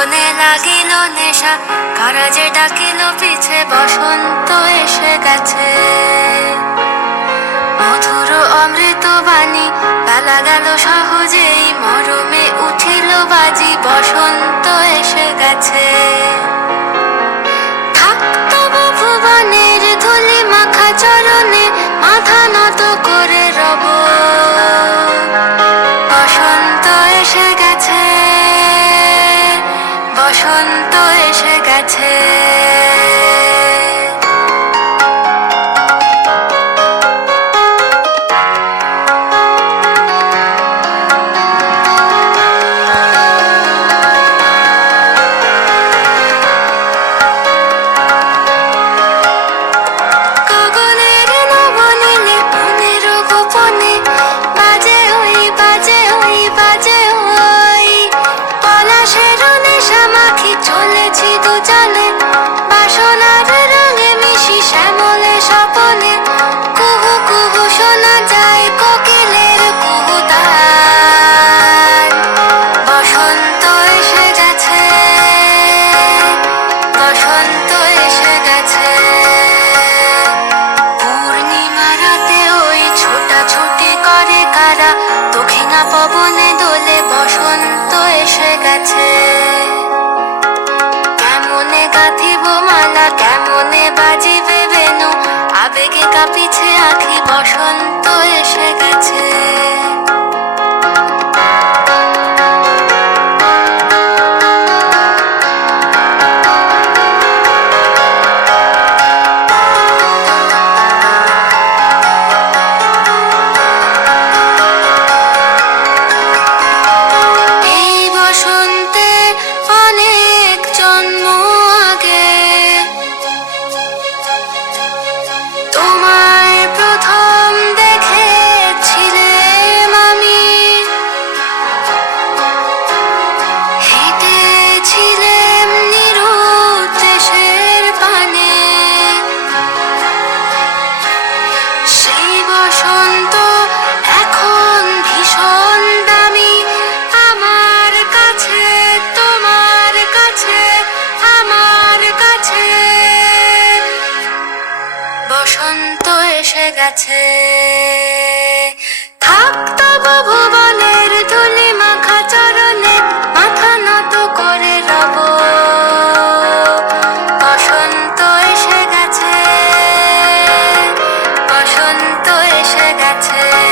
মরণে লাগিল নেশা, কারা যে ডাকিল পিছে, বসন্ত এসে গেছে। মধুর অমৃত বাণী, বেলা গেল সহজেই, মরমে উঠিল বাজি, বসন্ত এসে গেছে। থাকতব ভুবনের ধুলি মাখা চরণে, মাথা নত করে রব। বসন্ত এসে গেছে, বসন্ত এসে গেছে। পবনে দোলে, বসন্ত এসে গেছে। কেমনে গাঁথিব মালা, কেমনে বাজিবে বেনু, আবেগে কাঁপিছে আঁখি, বসন্ত এসে গেছে। বসন্ত এসে গেছে। থাকতব ভুবনের ধুলি মাখা চরণে, মাথা নত করে রব। বসন্ত এসে গেছে, বসন্ত এসে গেছে।